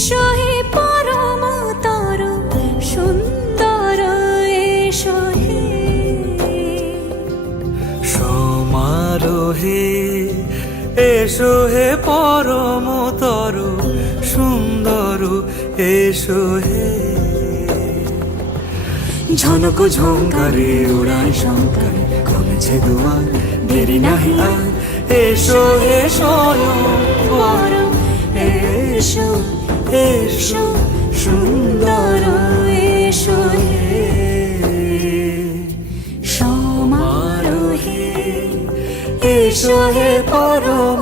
এসো হে পরমতর সুন্দর এসো হে সমারোহে এসো হে পরমতর সুন্দর এসো হে ঝনক ঝঙ্কারে উড়ায় শঙ্কারে কমেছে দুয়ার দেরি নাহি আর এসো হে স্বয়ং পরম এসো এসো সুন্দর এসো হে সমারোহে এসো হে পরম